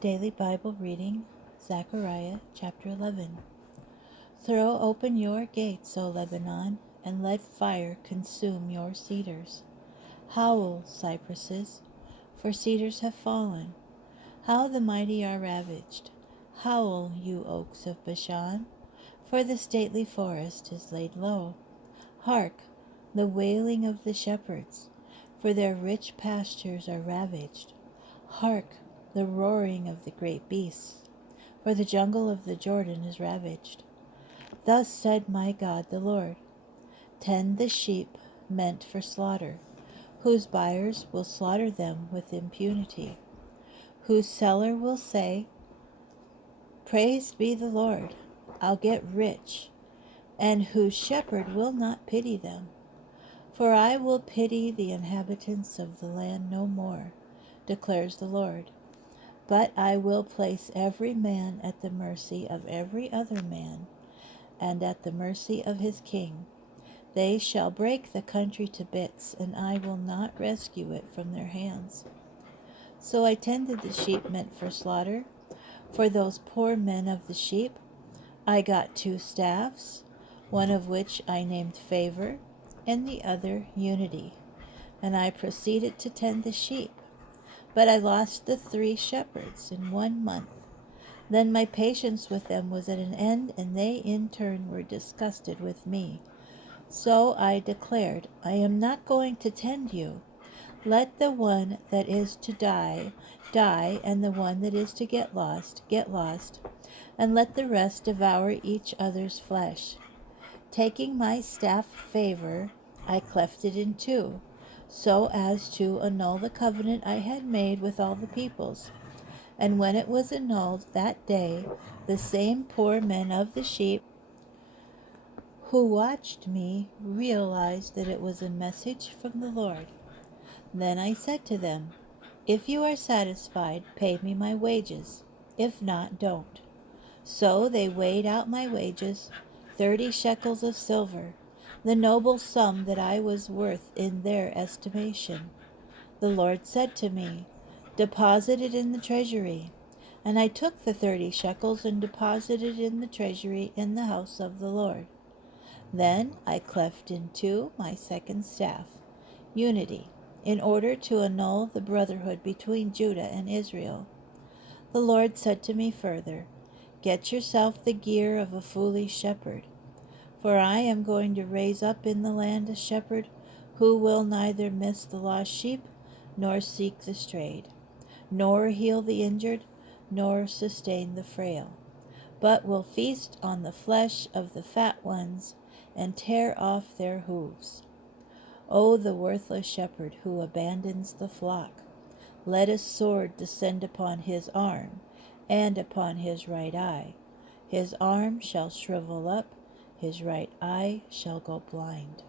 Daily Bible reading, Zechariah chapter 11. Throw open your gates, O Lebanon, and let fire consume your cedars. Howl, cypresses, for cedars have fallen. How the mighty are ravaged. Howl, you oaks of Bashan, for the stately forest is laid low. Hark, the wailing of the shepherds, for their rich pastures are ravaged. Hark, the roaring of the great beasts, for the jungle of the Jordan is ravaged. Thus said my God the Lord, tend the sheep meant for slaughter, whose buyers will slaughter them with impunity, whose seller will say, praised be the Lord, I'll get rich, and whose shepherd will not pity them. For I will pity the inhabitants of the land no more, declares the Lord. But I will place every man at the mercy of every other man, and at the mercy of his king. They shall break the country to bits, and I will not rescue it from their hands. So I tended the sheep meant for slaughter. For those poor men of the sheep, I got 2 staffs, one of which I named Favor, and the other Unity. And I proceeded to tend the sheep. But I lost the 3 shepherds in 1 month. Then my patience with them was at an end, and they in turn were disgusted with me. So I declared, I am not going to tend you. Let the one that is to die, die, and the one that is to get lost, and let the rest devour each other's flesh. Taking my staff Favor, I cleft it in 2, so as to annul the covenant I had made with all the peoples. And when it was annulled that day, the same poor men of the sheep who watched me realized that it was a message from the Lord. Then I said to them, if you are satisfied, pay me my wages. If not, don't. So they weighed out my wages, 30 shekels of silver, the noble sum that I was worth in their estimation. The Lord said to me, deposit it in the treasury. And I took the 30 shekels and deposited in the treasury in the house of the Lord. Then I cleft in 2 my second staff, Unity, in order to annul the brotherhood between Judah and Israel. The Lord said to me further, get yourself the gear of a foolish shepherd, for I am going to raise up in the land a shepherd who will neither miss the lost sheep, nor seek the strayed, nor heal the injured, nor sustain the frail, but will feast on the flesh of the fat ones and tear off their hooves. O the worthless shepherd who abandons the flock, let a sword descend upon his arm and upon his right eye. His arm shall shrivel up, his right eye shall go blind.